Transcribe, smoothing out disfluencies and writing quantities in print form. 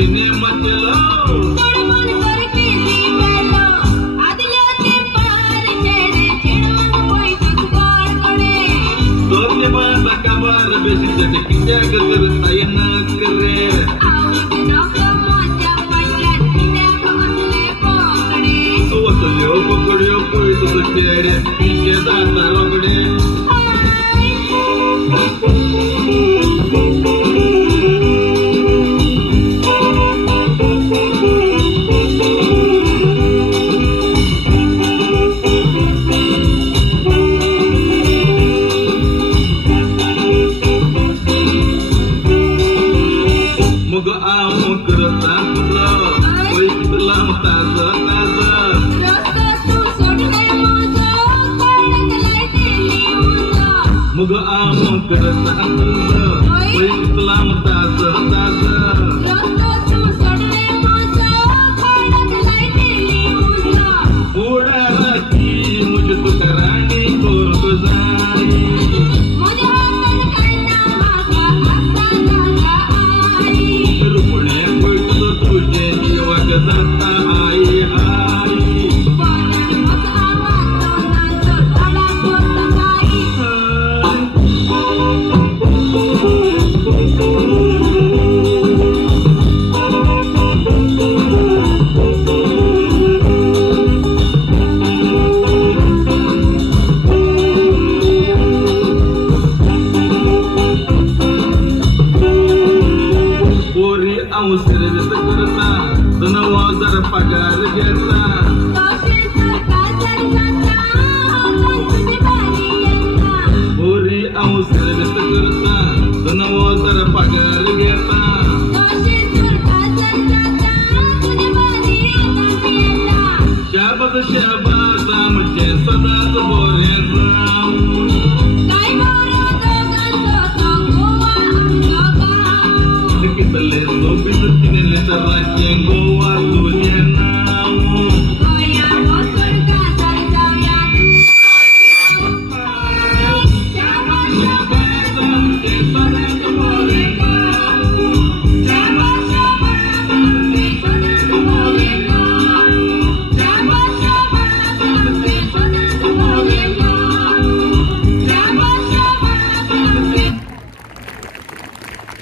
तिने म्हटलं दोन्ही माझा काबार बेसीसाठी कित्या करता येणार करे वसल्यो पकडयो पोळी तुझं चेहरे पिशे जाता रोगडे मग आम करता तुला ताज मग आम करता तुला ताज उडाला की मुझे तो कराणी कोर जाई रुपणे पैठलं तुझे जीवाक जाता आई आई सर्विस करता 9,000 पगार घेता